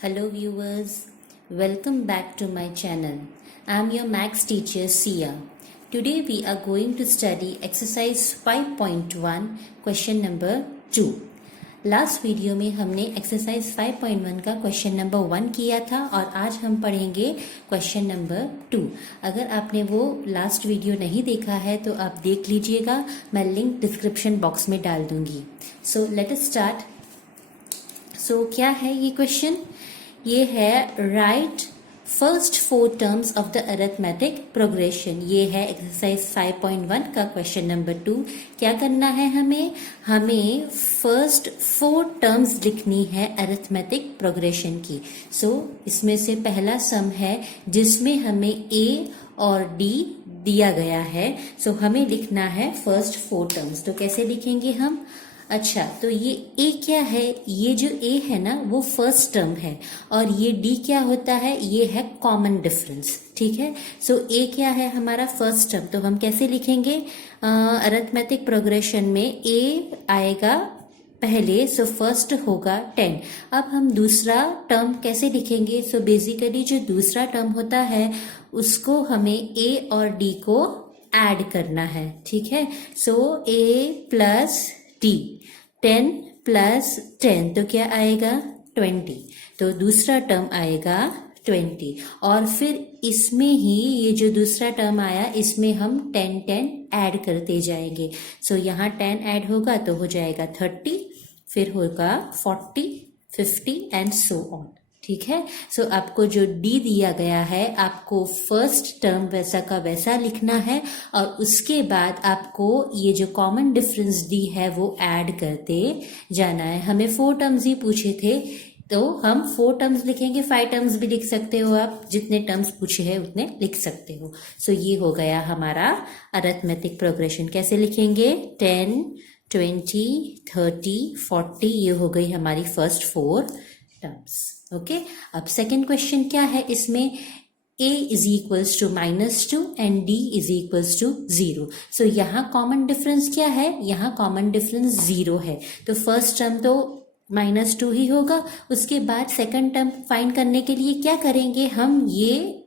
Hello viewers, welcome back to my channel. I am your maths teacher Sia. Today we are going to study exercise 5.1 question number 2. Last video में हमने exercise 5.1 का question number 1 किया था और आज हम पढ़ेंगे क्वेश्चन नंबर 2. अगर आपने वो लास्ट वीडियो नहीं देखा है तो आप देख लीजिएगा, मैं लिंक डिस्क्रिप्शन बॉक्स में डाल दूंगी. So let us start. सो क्या है ये क्वेश्चन? ये है right first 4 terms of the arithmetic progression. ये है एक्सरसाइज 5.1 का क्वेश्चन नंबर 2. क्या करना है हमें फर्स्ट 4 टर्म्स लिखनी है अरिथमेटिक प्रोग्रेशन की. सो इसमें से पहला सम है जिसमें हमें ए और डी दिया गया है. सो हमें लिखना है फर्स्ट 4 टर्म्स. तो कैसे लिखेंगे हम? अच्छा, तो ये ए क्या है? ये जो ए है ना वो फर्स्ट टर्म है और ये डी क्या होता है? ये है कॉमन डिफरेंस. ठीक है. सो ए क्या है? हमारा फर्स्ट टर्म. तो हम कैसे लिखेंगे? अरिथमेटिक प्रोग्रेशन में ए आएगा पहले. सो फर्स्ट होगा 10. अब हम दूसरा टर्म कैसे लिखेंगे? सो बेसिकली जो दूसरा टर्म होता है उसको हमें ए और डी को ऐड करना है. ठीक है. सो ए प्लस डी, 10 प्लस 10 तो क्या आएगा? 20. तो दूसरा टर्म आएगा 20 और फिर इसमें ही ये जो दूसरा टर्म आया इसमें हम 10 ऐड करते जाएंगे. सो यहाँ 10 ऐड होगा तो हो जाएगा 30, फिर होगा 40, 50 एंड सो ऑन. ठीक है. सो आपको जो डी दिया गया है आपको फर्स्ट टर्म वैसा का वैसा लिखना है और उसके बाद आपको ये जो कॉमन डिफरेंस डी है वो ऐड करते जाना है. हमें 4 टर्म्स ही पूछे थे तो हम 4 टर्म्स लिखेंगे. 5 टर्म्स भी लिख सकते हो आप, जितने टर्म्स पूछे हैं उतने लिख सकते हो. सो ये हो गया हमारा अरिथमेटिक प्रोग्रेशन. कैसे लिखेंगे? 10, 20, 30, 40. ये हो गई हमारी फर्स्ट 4 टर्म्स. ओके. अब सेकेंड क्वेश्चन क्या है? इसमें a is equals to -2 and d is equals to 0. So यहाँ कॉमन डिफरेंस क्या है? यहाँ कॉमन डिफरेंस 0 है. तो फर्स्ट टर्म तो -2 ही होगा. उसके बाद सेकंड टर्म फाइंड करने के लिए क्या करेंगे? हम ये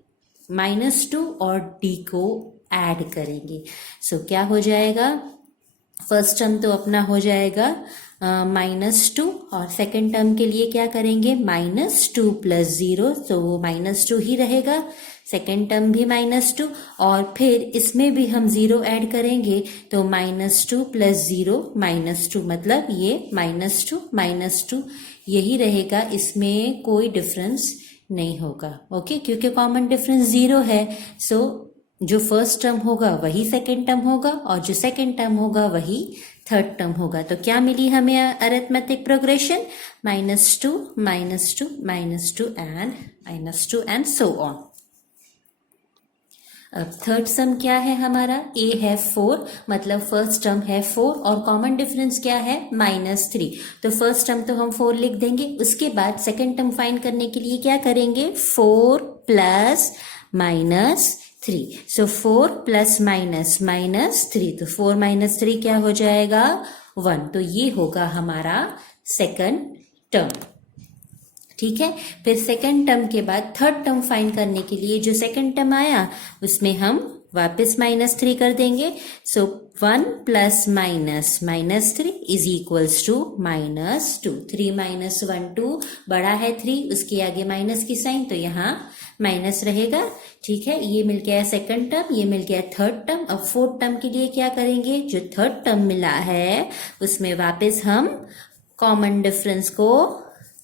-2 और d को ऐड करेंगे. सो क्या हो जाएगा? फर्स्ट टर्म तो अपना हो जाएगा -2 और सेकेंड टर्म के लिए क्या करेंगे? -2 प्लस 0. तो वो -2 ही रहेगा. सेकेंड टर्म भी -2 और फिर इसमें भी हम 0 ऐड करेंगे तो -2 प्लस 0 -2 मतलब ये -2 यही रहेगा. इसमें कोई डिफरेंस नहीं होगा. ओके. क्योंकि कॉमन डिफरेंस 0 है. सो जो फर्स्ट टर्म होगा वही सेकेंड टर्म होगा और जो सेकेंड टर्म होगा वही थर्ड टर्म होगा. तो क्या मिली हमें arithmetic progression? -2, -2, -2 and so on. अब थर्ड सम क्या है हमारा? a है 4 मतलब फर्स्ट टर्म है 4 और कॉमन डिफरेंस क्या है? -3. तो फर्स्ट टर्म तो हम 4 लिख देंगे. उसके बाद सेकेंड टर्म फाइंड करने के लिए क्या करेंगे? 4 प्लस -3. सो 4 प्लस -3. तो 4 - 3 क्या हो जाएगा? 1. तो ये होगा हमारा सेकंड टर्म. ठीक है. फिर सेकंड टर्म के बाद थर्ड टर्म फाइंड करने के लिए जो सेकंड टर्म आया उसमें हम वापस -3 कर देंगे. सो 1 प्लस -3 इज इक्वल्स टू -2. 3 - 1 2 बड़ा है 3, उसके आगे माइनस की साइन तो यहाँ माइनस रहेगा. ठीक है. ये मिल गया सेकंड टर्म, ये मिल गया थर्ड टर्म. अब फोर्थ टर्म के लिए क्या करेंगे? जो थर्ड टर्म मिला है उसमें वापस हम कॉमन डिफरेंस को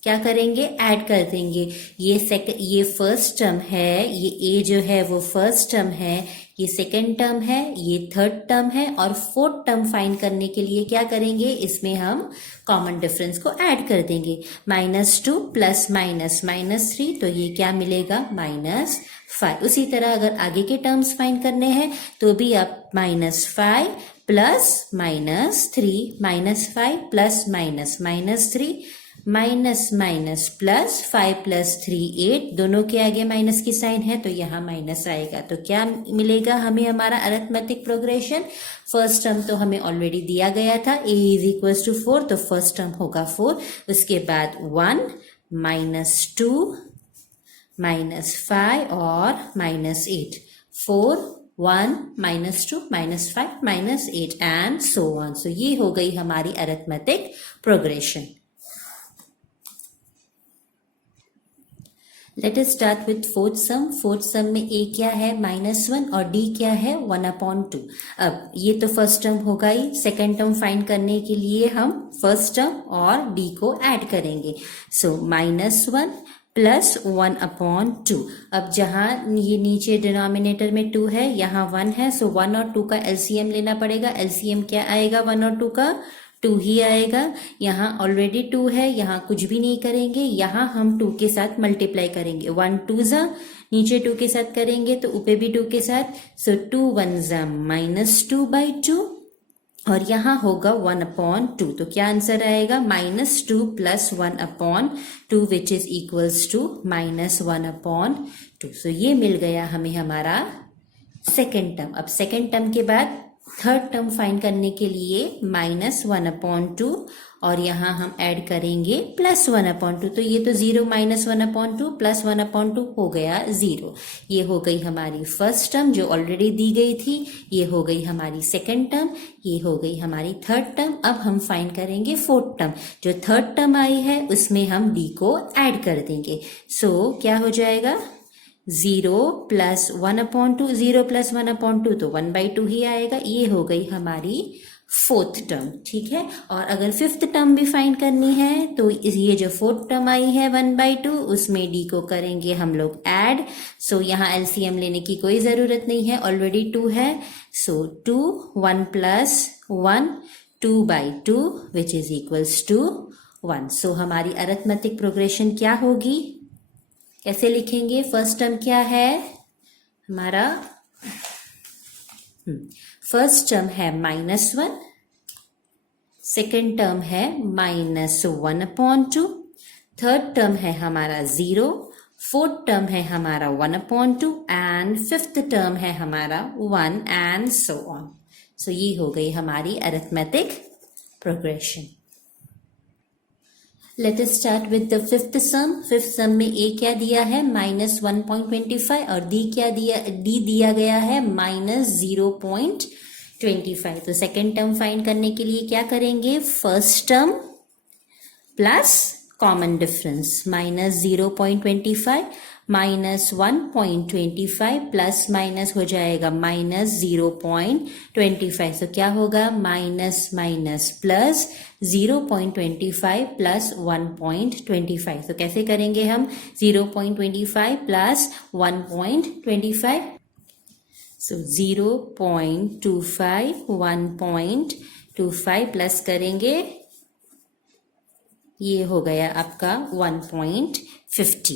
क्या करेंगे? ऐड कर देंगे. ये फर्स्ट टर्म है, ये ए जो है वो फर्स्ट टर्म है, ये सेकेंड टर्म है, ये थर्ड टर्म है और फोर्थ टर्म फाइंड करने के लिए क्या करेंगे? इसमें हम कॉमन डिफरेंस को ऐड कर देंगे. -2 प्लस -3 तो ये क्या मिलेगा? -5. उसी तरह अगर आगे के टर्म्स फाइंड करने हैं तो भी आप -5 plus -3 -5 plus -3 minus plus 5 plus 3 8. दोनों के आगे माइनस की साइन है तो यहाँ माइनस आएगा. तो क्या मिलेगा हमें? हमारा अरिथमेटिक प्रोग्रेशन फर्स्ट टर्म तो हमें ऑलरेडी दिया गया था, a इज इक्वल्स टू 4. तो फर्स्ट टर्म होगा 4. उसके बाद 1 -2, -5 और -8. 4, 1, -2, -5, -8 and so on. So ये हो गई हमारी arithmetic progression. Late us start with fourth some. Fourth सम में a क्या है -1 और d क्या है 1/2. अब ये तो फर्स्ट टर्म होगा ही. सेकेंड टर्म फाइंड करने के लिए हम फर्स्ट टर्म और d को ऐड करेंगे. सो -1 प्लस 1/2. अब जहां ये नीचे डिनोमिनेटर में 2 है, यहाँ 1 है, सो 1 और 2 का एलसीएम लेना पड़ेगा. एलसीएम क्या आएगा 1 और 2 का? 2 ही आएगा. यहाँ ऑलरेडी 2 है, यहाँ कुछ भी नहीं करेंगे. यहाँ हम 2 के साथ मल्टीप्लाई करेंगे. 1 2 जा, नीचे 2 के साथ करेंगे तो ऊपर भी 2 के साथ. सो 2 1 जा -2/2 और यहाँ होगा 1/2. तो क्या आंसर आएगा? -2 plus 1/2 which is equals to -1/2. So ये मिल गया हमें हमारा सेकेंड टर्म. अब सेकेंड टर्म के बाद थर्ड टर्म फाइंड करने के लिए -1/2 और यहाँ हम ऐड करेंगे +1/2. तो ये तो 0 -1/2 प्लस 1/2 हो गया 0. ये हो गई हमारी फर्स्ट टर्म जो ऑलरेडी दी गई थी. ये हो गई हमारी सेकेंड टर्म. ये हो गई हमारी थर्ड टर्म. अब हम फाइंड करेंगे फोर्थ टर्म. जो थर्ड टर्म आई है उसमें हम d को ऐड कर देंगे. सो क्या हो जाएगा? 0 प्लस 1/2. 0 प्लस 1/2 तो 1/2 ही आएगा. ये हो गई हमारी फोर्थ टर्म. ठीक है. और अगर फिफ्थ टर्म भी फाइंड करनी है तो ये जो फोर्थ टर्म आई है 1/2 उसमें d को करेंगे हम लोग ऐड. सो यहाँ एलसीएम लेने की कोई जरूरत नहीं है, ऑलरेडी 2 है. So 2 1 plus 1 2/2 which is equals to 1. So हमारी अरिथमेटिक प्रोग्रेशन क्या होगी? कैसे लिखेंगे? फर्स्ट टर्म क्या है हमारा? फर्स्ट टर्म है -1, सेकेंड टर्म है -1/2, थर्ड टर्म है हमारा 0, फोर्थ टर्म है हमारा 1/2 एंड फिफ्थ टर्म है हमारा 1 एंड सो ऑन. सो ये हो गई हमारी arithmetic progression. Late us start with the fifth some. Fifth सम में a क्या दिया है -1.25 और d क्या दिया? d दिया गया है -0.25. तो सेकेंड टर्म फाइंड करने के लिए क्या करेंगे? First term plus common difference. -0.25 -1.25 plus minus हो जाएगा -0.25. तो क्या होगा? Minus minus plus 0.25 plus 1.25. तो कैसे करेंगे हम? 0.25 प्लस 1.25. सो 0.25 1.25 प्लस करेंगे, ये हो गया आपका 1.50.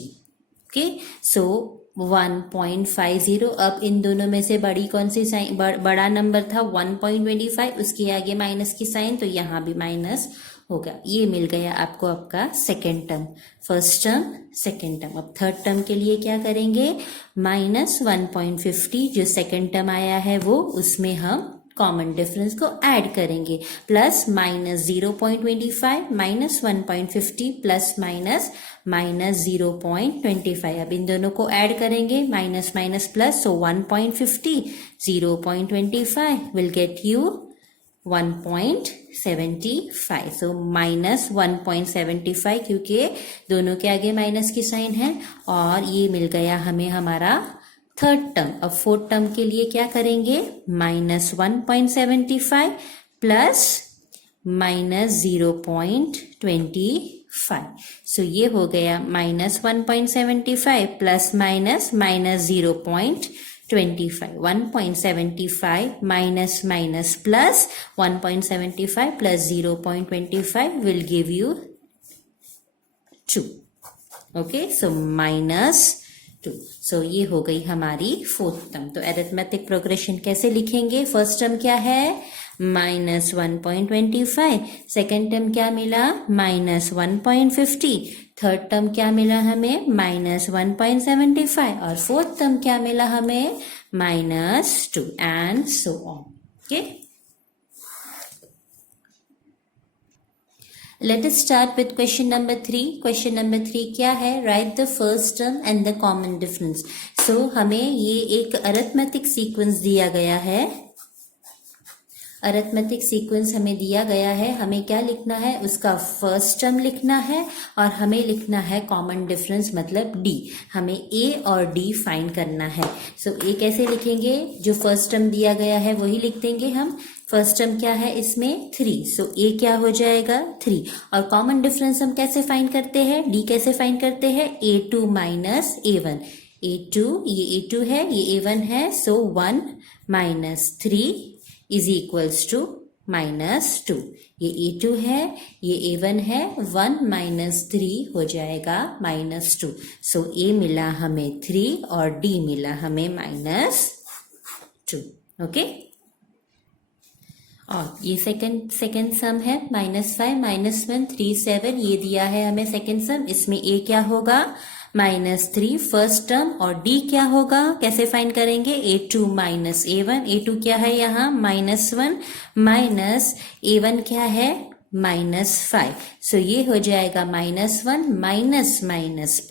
ओके. सो 1.50. अब इन दोनों में से बड़ी कौन सी साइन? बड़ा नंबर था 1.25, उसके आगे माइनस की साइन, तो यहाँ भी माइनस होगा. ये मिल गया आपको आपका second term. First term, second term. अब थर्ड टर्म के लिए क्या करेंगे? -1.50 जो सेकेंड टर्म आया है वो, उसमें हम कॉमन डिफरेंस को ऐड करेंगे. Plus -0.25 -1.50 plus -0.25. अब इन दोनों को ऐड करेंगे, minus minus plus, so 1.50 0.25 will get you 1.75. सो -1.75 क्योंकि दोनों के आगे माइनस की साइन है. और ये मिल गया हमें हमारा थर्ड टर्म. अब फोर्थ टर्म के लिए क्या करेंगे? -1.75 प्लस -0.25. सो ये हो गया -1.75 plus -0.25. 1.75 minus minus plus 1.75 plus 0.25 will give you 2. Okay. So -2. So ये हो गई हमारी फोर्थ टर्म. तो अरिथमेटिक प्रोग्रेशन कैसे लिखेंगे? फर्स्ट टर्म क्या है? -1.25. सेकेंड टर्म क्या मिला? -1.50. थर्ड टर्म क्या मिला हमें? -1.75. और फोर्थ टर्म क्या मिला हमें? -2 and so on. Okay. Let us start with question number 3. Question number 3 क्या है? Write the first term and the common difference. So हमें ये एक अरिथमेटिक सीक्वेंस दिया गया है. अरिथमेटिक सीक्वेंस हमें दिया गया है. हमें क्या लिखना है? उसका फर्स्ट टर्म लिखना है और हमें लिखना है कॉमन डिफरेंस मतलब डी. हमें ए और डी फाइंड करना है. सो ए कैसे लिखेंगे? जो फर्स्ट टर्म दिया गया है वही लिख देंगे हम. फर्स्ट टर्म क्या है इसमें? 3. सो ए क्या हो जाएगा? 3. और कॉमन डिफरेंस हम कैसे फाइंड करते हैं? डी कैसे फाइंड करते हैं? A2 minus A1. A2 ये A2 है, ये A1 है. सो 1 माइनस 3 इज इक्वल्स टू -2. ये A2 है, ये A1 है. 1 माइनस 3 हो जाएगा -2. सो A मिला हमें 3 और D मिला हमें -2. ओके. और ये सेकेंड सम है. -5 -1 3 7 ये दिया है हमें सेकेंड सम. इसमें A क्या होगा? -3 फर्स्ट टर्म और D क्या होगा? कैसे फाइंड करेंगे? A2 minus A1. A2 क्या है यहाँ? -1 माइनस A1 क्या है? -5. सो ये हो जाएगा -1 minus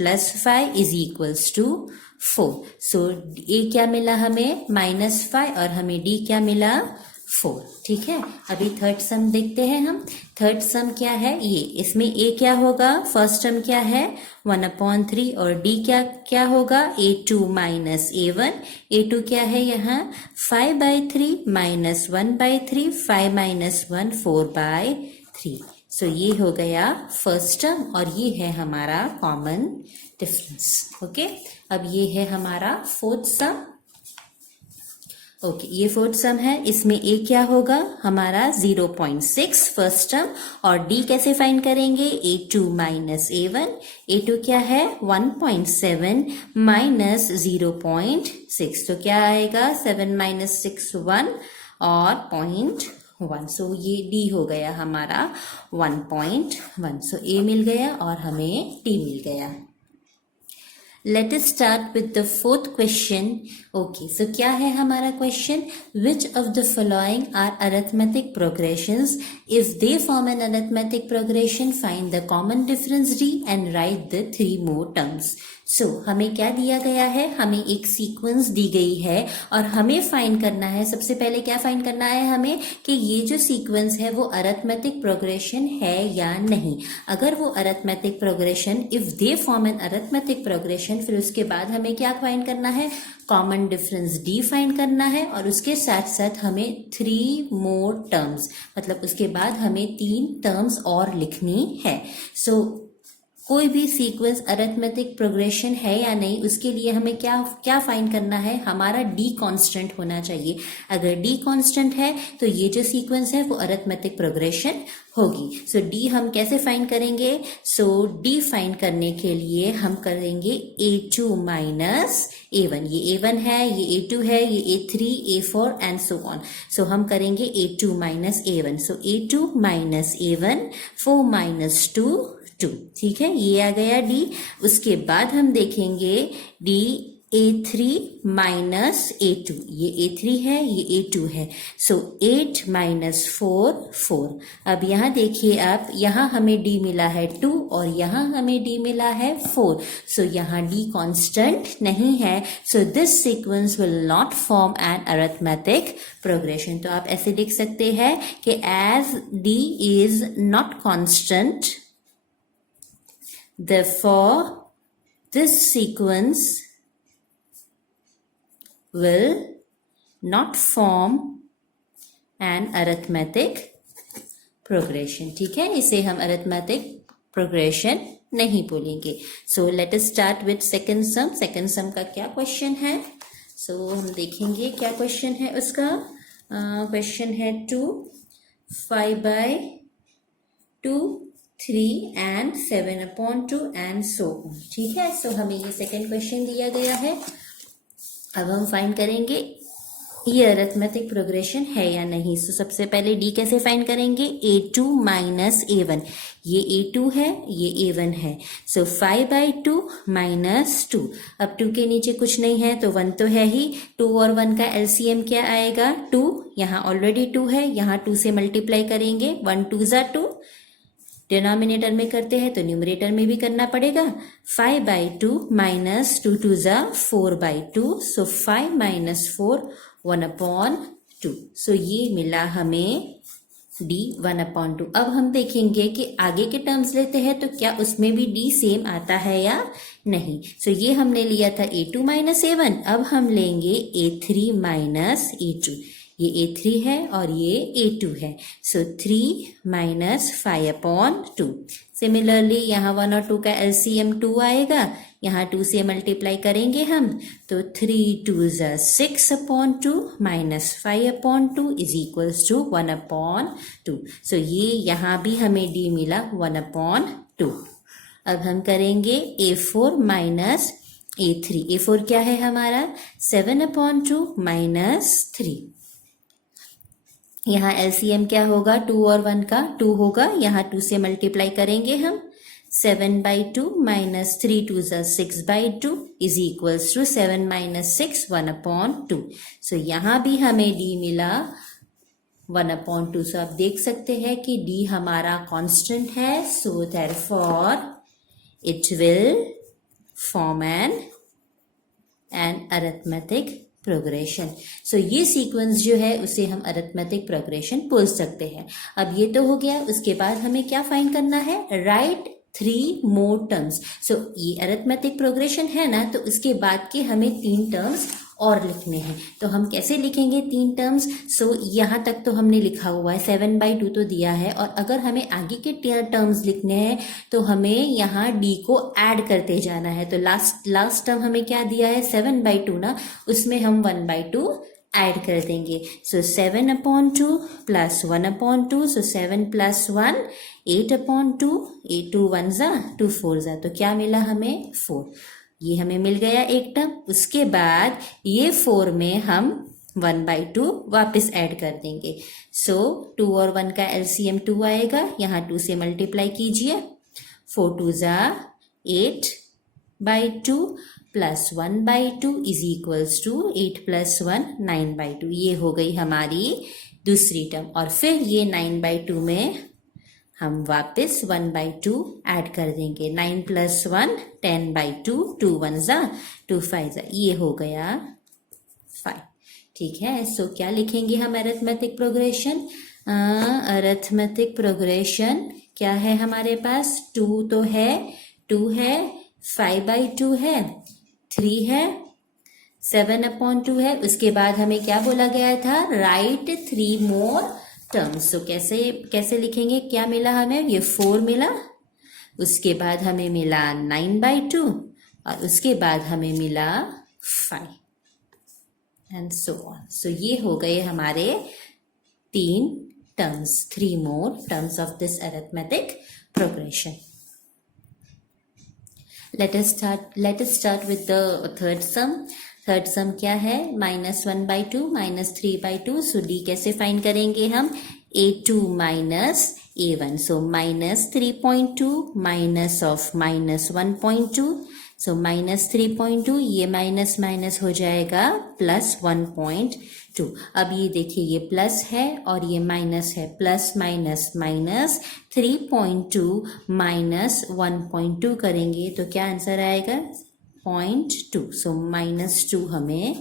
+5 is equals to 4. So A क्या मिला हमें? -5 और हमें D क्या मिला? 4. ठीक है. अभी थर्ड सम देखते हैं हम. थर्ड सम क्या है? ये इसमें A क्या होगा? फर्स्ट टर्म क्या है? 1/3 और D क्या होगा? A2 minus A1. A2 क्या है यहाँ? 5/3 माइनस 1/3. 5 माइनस 1 4/3. सो ये हो गया फर्स्ट टर्म और ये है हमारा कॉमन डिफरेंस. ओके. अब ये है हमारा फोर्थ सम. ओके. ये फोर्थ सम है. इसमें A क्या होगा? हमारा 0.6 फर्स्ट टर्म और D कैसे फाइंड करेंगे? A2 minus A1. A2 क्या है? 1.7 माइनस 0.6. तो क्या आएगा? 7 माइनस 6 1 और 0.1. सो ये D हो गया हमारा 1.1. सो A मिल गया और हमें D मिल गया. Let us start with the fourth question. Okay, so क्या है हमारा question? Which of the following are arithmetic progressions? If they form an arithmetic progression, find the common difference D and write the 3 more terms. So हमें क्या दिया गया है? हमें एक सीक्वेंस दी गई है और हमें फाइंड करना है. सबसे पहले क्या फाइंड करना है हमें? कि ये जो सीक्वेंस है वो अरिथमेटिक प्रोग्रेशन है या नहीं. अगर वो arithmetic progression, if they form an arithmetic progression, फिर उसके बाद हमें क्या फाइंड करना है? कॉमन डिफरेंस डी फाइंड करना है और उसके साथ साथ हमें 3 मोर टर्म्स, मतलब उसके बाद हमें 3 टर्म्स और लिखनी है. सो कोई भी सीक्वेंस अरिथमेटिक प्रोग्रेशन है या नहीं, उसके लिए हमें क्या फाइंड करना है? हमारा डी कांस्टेंट होना चाहिए. अगर डी कांस्टेंट है तो ये जो सीक्वेंस है वो अरिथमेटिक प्रोग्रेशन होगी. सो डी हम कैसे फाइंड करेंगे? सो डी फाइंड करने के लिए हम करेंगे A2 माइनस A1. ये A1 है, ये A2 है, ये A3 A4 and so on. सो हम करेंगे A2 माइनस A1. सो A2 माइनस A1 4 माइनस 2 2. ठीक है. ये आ गया D. उसके बाद हम देखेंगे D A3 माइनस A2. ये A3 है, ये A2 है. सो 8 माइनस 4 4. अब यहाँ देखिए आप, यहाँ हमें D मिला है 2 और यहाँ हमें D मिला है 4. सो यहाँ D कांस्टेंट नहीं है. So this sequence will not form an arithmetic progression. तो आप ऐसे लिख सकते हैं कि as D is not constant, therefore this sequence will not form an arithmetic progression. ठीक है. इसे हम arithmetic progression नहीं बोलेंगे. So let us start with second sum. second sum का क्या question है? So हम देखेंगे क्या question है उसका. question है 2 5/2 3 and 7/2 and so on. ठीक है. सो हमें ये सेकेंड क्वेश्चन दिया गया है. अब हम फाइंड करेंगे ये अरिथमेटिक प्रोग्रेशन है या नहीं. सो सबसे पहले डी कैसे फाइंड करेंगे? A2 minus A1. ये A2 है, ये A1 है. सो 5/2 माइनस 2. अब 2 के नीचे कुछ नहीं है तो 1 तो है ही. 2 और 1 का LCM क्या आएगा? 2. यहाँ ऑलरेडी 2 है, यहाँ 2 से मल्टीप्लाई करेंगे. 1 2 = 2, डिनोमिनेटर में करते हैं तो न्यूमरेटर में भी करना पड़ेगा। 5/2 माइनस 2 2 ज़ा 4/2, सो 5 माइनस 4 1/2। सो ये मिला हमें d 1/2। अब हम देखेंगे कि आगे के टर्म्स लेते हैं तो क्या उसमें भी d सेम आता है या नहीं। सो ये हमने लिया था a2 माइनस a1, अब हम लेंगे a3 माइनस a2। ये a3 है और ये a2 है, सो 3 माइनस 5/2। सिमिलरली यहाँ 1 और 2 का LCM 2 आएगा, यहाँ 2 से मल्टीप्लाई करेंगे हम तो 3 2 ज़ा 6/2 minus 5/2 is equals to 1/2। So ये यहाँ भी हमें d मिला 1/2। अब हम करेंगे a4 माइनस a3। a4 क्या है हमारा 7/2 माइनस 3। यहाँ LCM क्या होगा 2 और 1 का 2 होगा, यहाँ 2 से मल्टीप्लाई करेंगे हम 7/2 माइनस 3 2 ज़ा 6/2 इज इक्वल्स टू 7 माइनस 6 1/2। सो यहाँ भी हमें d मिला 1/2। सो आप देख सकते हैं कि d हमारा कांस्टेंट है, so therefore it will form an arithmetic progression. So ये सीक्वेंस जो है उसे हम अरिथमेटिक प्रोग्रेशन बोल सकते हैं। अब ये तो हो गया, उसके बाद हमें क्या फाइंड करना है, राइट 3 मोर टर्म्स। सो ये अरिथमेटिक प्रोग्रेशन है ना, तो उसके बाद के हमें 3 टर्म्स और लिखने हैं। तो हम कैसे लिखेंगे 3 टर्म्स। सो यहाँ तक तो हमने लिखा हुआ है, 7/2 तो दिया है, और अगर हमें आगे के टर्म्स लिखने हैं तो हमें यहाँ d को ऐड करते जाना है। तो लास्ट टर्म हमें क्या दिया है 7/2 ना, उसमें हम 1/2 ऐड कर देंगे। सो 7/2 प्लस 1/2, सो 7 प्लस 1 8/2, 2 1 ज़ा 2 4 ज़ा, तो क्या मिला हमें 4। ये हमें मिल गया एक टर्म। उसके बाद ये 4 में हम 1/2 वापस ऐड कर देंगे। सो 2 और 1 का LCM 2 आएगा, यहाँ 2 से मल्टीप्लाई कीजिए, 4 2 ज़ा 8/2 plus 1/2 is equals to 8 plus 1 9/2। ये हो गई हमारी दूसरी टर्म। और फिर ये 9/2 में हम वापस 1/2 ऐड कर देंगे। 9 प्लस 1 10/2, 2 1 ज़ा 2 5 ज़ा, ये हो गया 5। ठीक है, सो क्या लिखेंगे हम अरिथमेटिक प्रोग्रेशन। अरिथमेटिक प्रोग्रेशन क्या है हमारे पास, 2 तो है, 2 है, 5/2 है, 3 है, 7/2 है। उसके बाद हमें क्या बोला गया था, राइट 3 मोर टर्म्स। सो कैसे लिखेंगे, क्या मिला हमें, ये 4 मिला, उसके बाद हमें मिला 9/2 और उसके बाद हमें मिला 5 एंड सो ऑन। सो ये हो गए हमारे 3 terms, 3 more terms of this arithmetic progression. Let us start with the third sum. Third सम क्या है, -1/2 माइनस 3/2। सो d कैसे फाइंड करेंगे हम, a2 minus a1। So -3.2 minus of -1.2, सो -3.2, ये माइनस माइनस हो जाएगा +1.2। अब ये देखिए ये प्लस है और ये माइनस है, प्लस माइनस माइनस 3.2 माइनस 1.2 करेंगे तो क्या आंसर आएगा 0.2। सो -2 हमें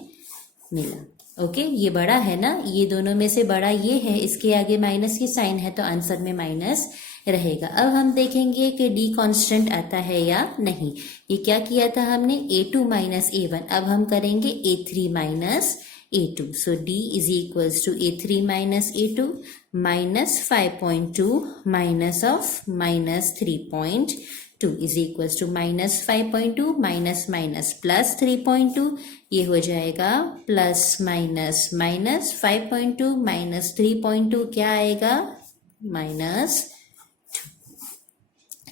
मिला। ओके, ये बड़ा है ना, ये दोनों में से बड़ा ये है, इसके आगे माइनस की साइन है तो आंसर में माइनस रहेगा। अब हम देखेंगे कि d कांस्टेंट आता है या नहीं। ये क्या किया था हमने, a2 माइनस a1, अब हम करेंगे a3 minus a2। So d is equals to a3 minus a2 minus 5.2 minus of -3.2 is equals to -5.2 minus minus plus 3.2, ये हो जाएगा प्लस माइनस माइनस 5.2 माइनस 3.2 क्या आएगा -2।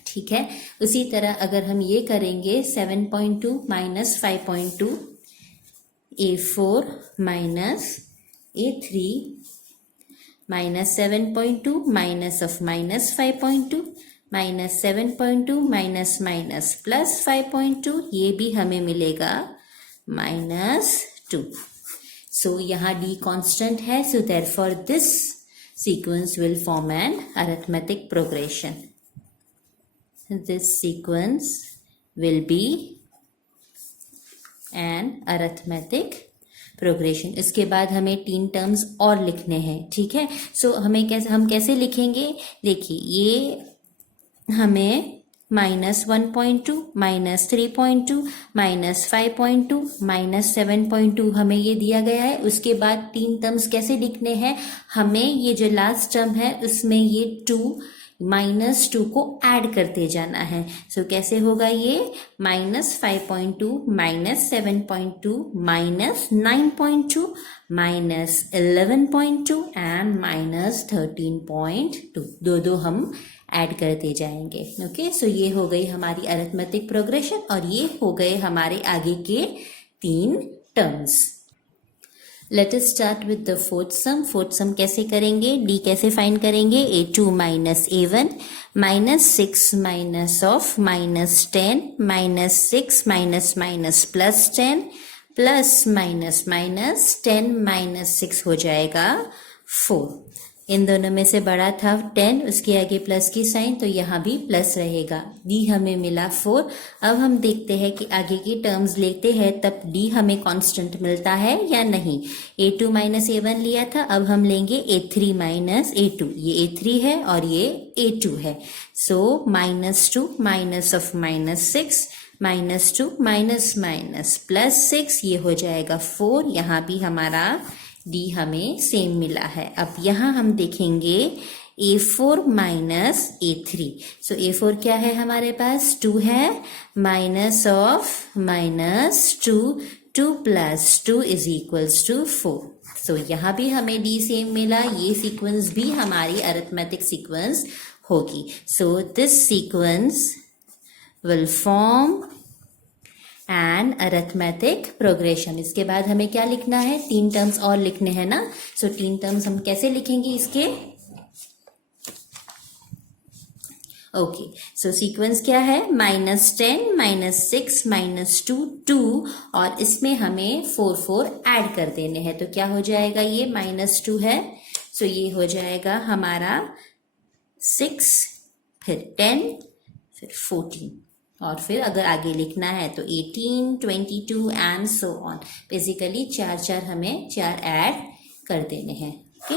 ठीक है, उसी तरह अगर हम ये करेंगे 7.2 minus 5.2, a4 minus a3 minus 7.2 minus of -5.2 minus 7.2 minus minus plus 5.2, ये भी हमें मिलेगा -2। सो यहाँ d कांस्टेंट है, so therefore this sequence will form an arithmetic progression. this sequence will be an arithmetic progression. इसके बाद हमें 3 टर्म्स और लिखने हैं, ठीक है। सो हम कैसे लिखेंगे, देखिए ये हमें -1.2, -3.2, -5.2, -7.2 हमें ये दिया गया है। उसके बाद 3 टर्म्स कैसे लिखने हैं, हमें ये जो लास्ट टर्म है उसमें ये 2 -2 को ऐड करते जाना है। सो कैसे होगा ये, -5.2, -7.2, -9.2, -11.2 एंड -13.2, दो हम ऐड करते जाएंगे। ओके, सो ये हो गई हमारी अरिथमेटिक प्रोग्रेशन और ये हो गए हमारे आगे के 3 terms. Late us start with the fourth some. Fourth सम कैसे करेंगे, डी कैसे फाइंड करेंगे, a2 - a1 -6 minus of -10 -6 -+10 plus -10 -6 हो जाएगा 4। इन दोनों में से बड़ा था 10, उसके आगे प्लस की साइन, तो यहाँ भी प्लस रहेगा। डी हमें मिला 4। अब हम देखते हैं कि आगे की टर्म्स लेते हैं तब डी हमें कांस्टेंट मिलता है या नहीं। a2 - a1 लिया था, अब हम लेंगे a3 - a2। ये a3 है और ये a2 है। सो -2 माइनस ऑफ -6 -2 +6, ये हो जाएगा 4। यहाँ भी हमारा डी हमें सेम मिला है। अब यहाँ हम देखेंगे a4 - a3। सो a4 क्या है हमारे पास, 2 है, माइनस ऑफ -2, 2 + 2 = 4। सो यहाँ भी हमें डी सेम मिला। ये सीक्वेंस भी हमारी अरिथमेटिक सीक्वेंस होगी। सो this sequence will form and arithmetic progression. इसके बाद हमें क्या लिखना है, 3 टर्म्स और लिखने हैं ना। सो 3 टर्म्स हम कैसे लिखेंगे इसके, ओके। सो सीक्वेंस क्या है, -10 -6 -2 2 और इसमें हमें 4 ऐड कर देने हैं। तो क्या हो जाएगा, ये -2 है, सो ये हो जाएगा हमारा 6, फिर 10, फिर 14 और फिर अगर आगे लिखना है तो 18, 22 एंड सो ऑन। बेसिकली 4 हमें 4 ऐड कर देने हैं। Okay,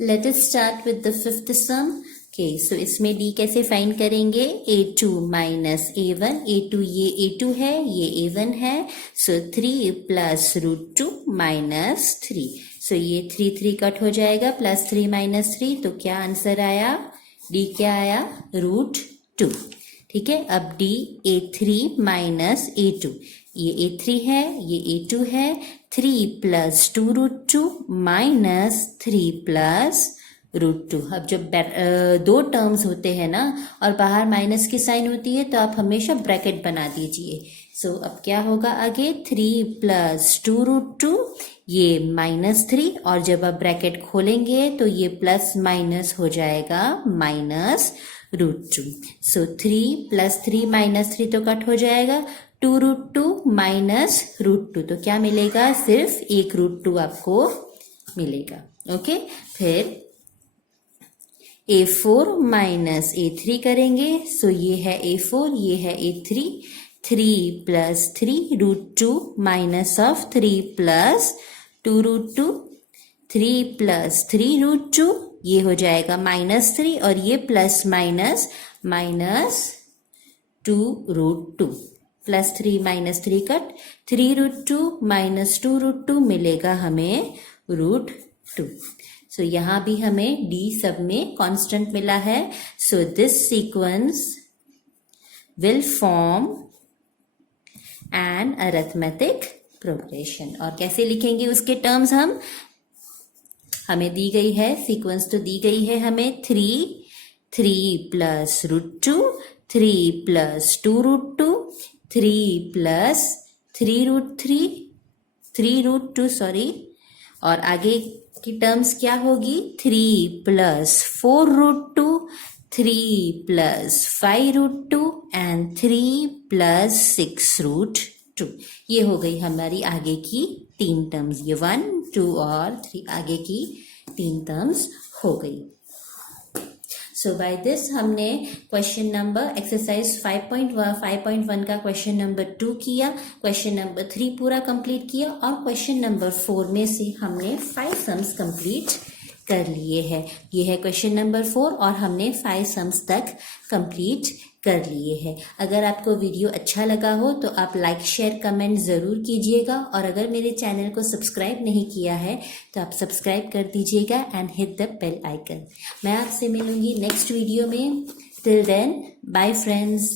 let us start with the fifth sum. Okay, so इसमें डी कैसे फाइंड करेंगे, a2 - a1। a2 ये a2 है, ये a1 है। सो 3 + √2 -3। सो ये 3 कट हो जाएगा, +3 -3, तो क्या आंसर आया, डी क्या आया, √2। ठीक है, अब डी a3 - a2। ये a3 है, ये a2 है। 3 + 2 √2 -3 + √2। अब जब 2 टर्म्स होते हैं ना और बाहर माइनस की साइन होती है तो आप हमेशा ब्रैकेट बना दीजिए। सो अब क्या होगा आगे, 3 + 2 √2, ये -3 और जब आप ब्रैकेट खोलेंगे तो ये प्लस माइनस हो जाएगा -√2। सो 3 + 3 -3 तो कट हो जाएगा, 2 √2 -√2, तो क्या मिलेगा, सिर्फ एक √2 आपको मिलेगा। ओके, फिर a4 - a3 करेंगे। सो ये है a4, ये है a3। 3 + 3 √2 माइनस ऑफ 3 + 2 √2, 3 + 3 √2, ये हो जाएगा -3 और ये प्लस माइनस -2 √2, +3 -3 कट, 3 √2 -2 √2 मिलेगा हमें √2। सो यहाँ भी हमें डी सब में कांस्टेंट मिला है। So this sequence will form an arithmetic progression. और कैसे लिखेंगे उसके टर्म्स, हमें दी गई है सीक्वेंस, तो दी गई है हमें 3 + √2, 3 + 2 √2, 3 + 3 √2 सॉरी, और आगे की टर्म्स क्या होगी, 3 + 4 √2, 3 + 5 √2 एंड 3 + 6 √2। ये हो गई हमारी आगे की 3 टर्म्स, ये 1, 2 और 3 आगे की 3 टर्म्स हो गई। सो बाय दिस हमने क्वेश्चन नंबर एक्सरसाइज 5.1 का क्वेश्चन नंबर 2 किया, क्वेश्चन नंबर 3 पूरा कंप्लीट किया और क्वेश्चन नंबर 4 में से हमने 5 सम्स कंप्लीट कर लिए हैं। ये है क्वेश्चन नंबर 4 और हमने 5 सम्स तक कंप्लीट कर लिए हैं। अगर आपको वीडियो अच्छा लगा हो तो आप लाइक शेयर कमेंट ज़रूर कीजिएगा और अगर मेरे चैनल को सब्सक्राइब नहीं किया है तो आप सब्सक्राइब कर दीजिएगा and hit the bell icon. मैं आपसे मिलूंगी नेक्स्ट वीडियो में। Till then bye friends.